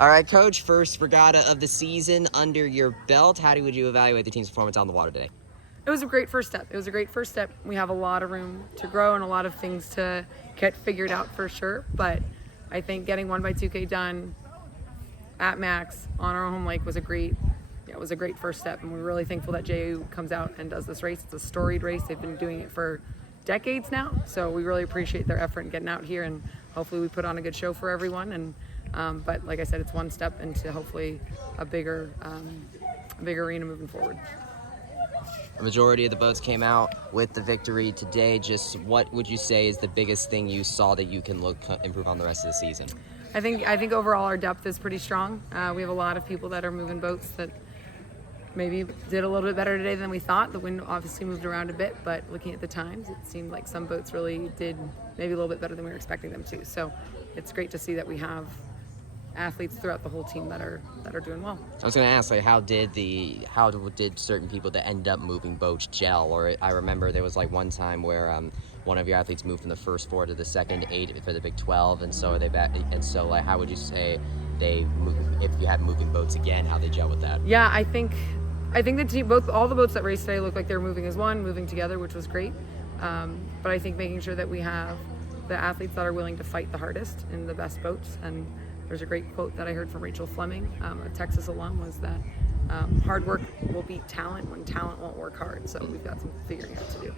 All right, Coach, first regatta of the season under your belt. How would you evaluate the team's performance on the water today? It was a great first step. It was a great first step. We have a lot of room to grow and a lot of things to get figured out for sure. But I think getting 1x2K done at max on our home lake was a great first step. And we're really thankful that JU comes out and does this race. It's a storied race. They've been doing it for decades now. So we really appreciate their effort in getting out here, and hopefully we put on a good show for everyone. And but like I said, it's one step into hopefully a bigger arena moving forward. A majority of the boats came out with the victory today. Just what would you say is the biggest thing you saw that you can improve on the rest of the season? I think overall our depth is pretty strong. We have a lot of people that are moving boats that maybe did a little bit better today than we thought. The wind obviously moved around a bit, but looking at the times, it seemed like some boats really did maybe a little bit better than we were expecting them to. So it's great to see that we have athletes throughout the whole team that are doing well. I was going to ask, like, how did certain people that end up moving boats gel? Or I remember there was like one time where one of your athletes moved from the first 4 to the second 8 for the Big 12, and so like, how would you say they move, if you had moving boats again, how they gel with that? Yeah, I think the team, all the boats that raced today looked like they were moving as one, moving together, which was great. But I think making sure that we have the athletes that are willing to fight the hardest in the best boats. And there's a great quote that I heard from Rachel Fleming, a Texas alum, was that hard work will beat talent when talent won't work hard. So we've got some figuring out to do.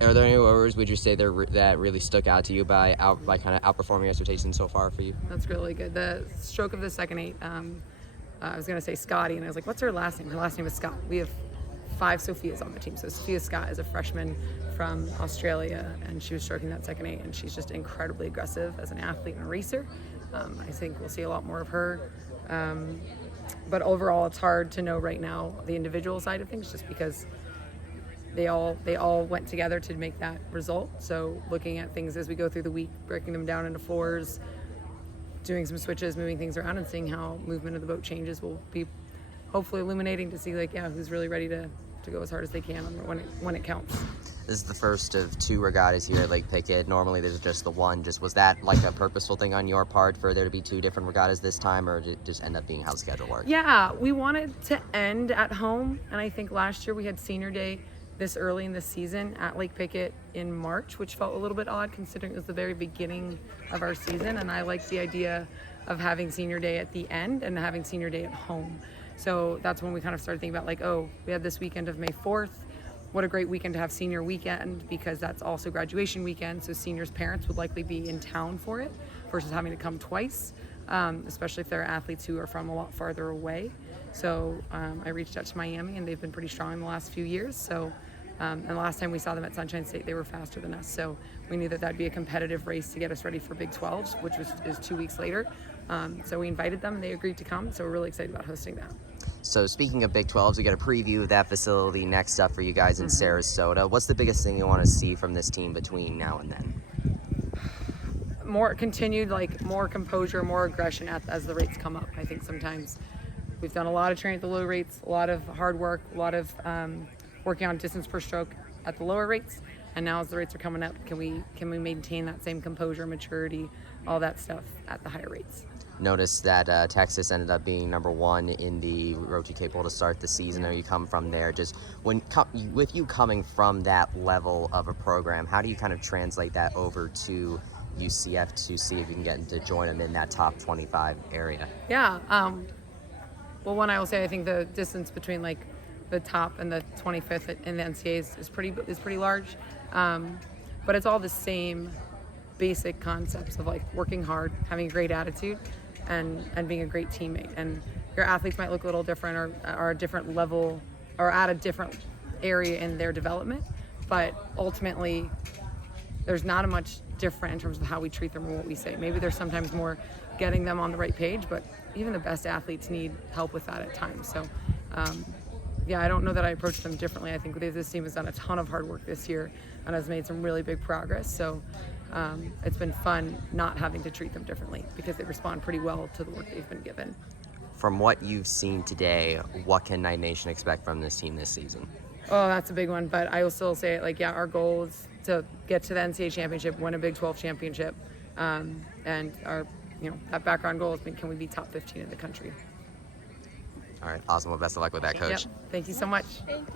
Are there any rowers would you say that really stuck out to you by kind of outperforming expectations so far for you? That's really good. The stroke of the second 8, I was going to say Scotty, and I was like, what's her last name? Her last name is Scott. We have 5 Sophias on the team. So Sophia Scott is a freshman from Australia, and she was stroking that second 8, and she's just incredibly aggressive as an athlete and a racer. I think we'll see a lot more of her. But overall, it's hard to know right now the individual side of things, just because they all went together to make that result. So looking at things as we go through the week, breaking them down into 4s, doing some switches, moving things around, and seeing how movement of the boat changes will be hopefully illuminating to see who's really ready to go as hard as they can when it counts. This is the first of 2 regattas here at Lake Pickett. Normally there's just the one. Was that like a purposeful thing on your part for there to be 2 different regattas this time, or did it just end up being how the schedule worked? Yeah, we wanted to end at home, and I think last year we had senior day this early in the season at Lake Pickett in March, which felt a little bit odd considering it was the very beginning of our season, and I liked the idea of having senior day at the end and having senior day at home. So that's when we kind of started thinking about we had this weekend of May 4th. What a great weekend to have senior weekend, because that's also graduation weekend, so seniors' parents would likely be in town for it versus having to come twice, especially if they're athletes who are from a lot farther away. So I reached out to Miami, and they've been pretty strong in the last few years. So and the last time we saw them at Sunshine State, they were faster than us. So we knew that that'd be a competitive race to get us ready for Big 12s, which is 2 weeks later. So we invited them, and they agreed to come. So we're really excited about hosting that. So speaking of Big 12s, we got a preview of that facility next up for you guys in Sarasota. What's the biggest thing you want to see from this team between now and then? More continued, more composure, more aggression as the rates come up. I think sometimes we've done a lot of training at the low rates, a lot of hard work, a lot of working on distance per stroke at the lower rates, and now as the rates are coming up, can we maintain that same composure, maturity, all that stuff at the higher rates? Noticed that Texas ended up being number 1 in the Road GK poll to start the season. Or you come from there. Just with you coming from that level of a program, how do you kind of translate that over to UCF to see if you can get to join them in that top 25 area? Yeah. Well, one, I will say I think the distance between the top and the 25th in the NCAAs is pretty large, but it's all the same basic concepts of working hard, having a great attitude, and being a great teammate. And your athletes might look a little different, or are a different level, or at a different area in their development, but ultimately there's not a much different in terms of how we treat them or what we say. Maybe there's sometimes more getting them on the right page, but even the best athletes need help with that at times. So I don't know that I approach them differently. I think this team has done a ton of hard work this year and has made some really big progress. So it's been fun not having to treat them differently, because they respond pretty well to the work they've been given. From what you've seen today, what can Knight Nation expect from this team this season? Oh, that's a big one, but I will still say it, our goal is to get to the NCAA championship, win a Big 12 championship, and our that background goal has been, can we be top 15 in the country? All right, awesome. Well, best of luck with that, Coach. Yep. Thank you so much.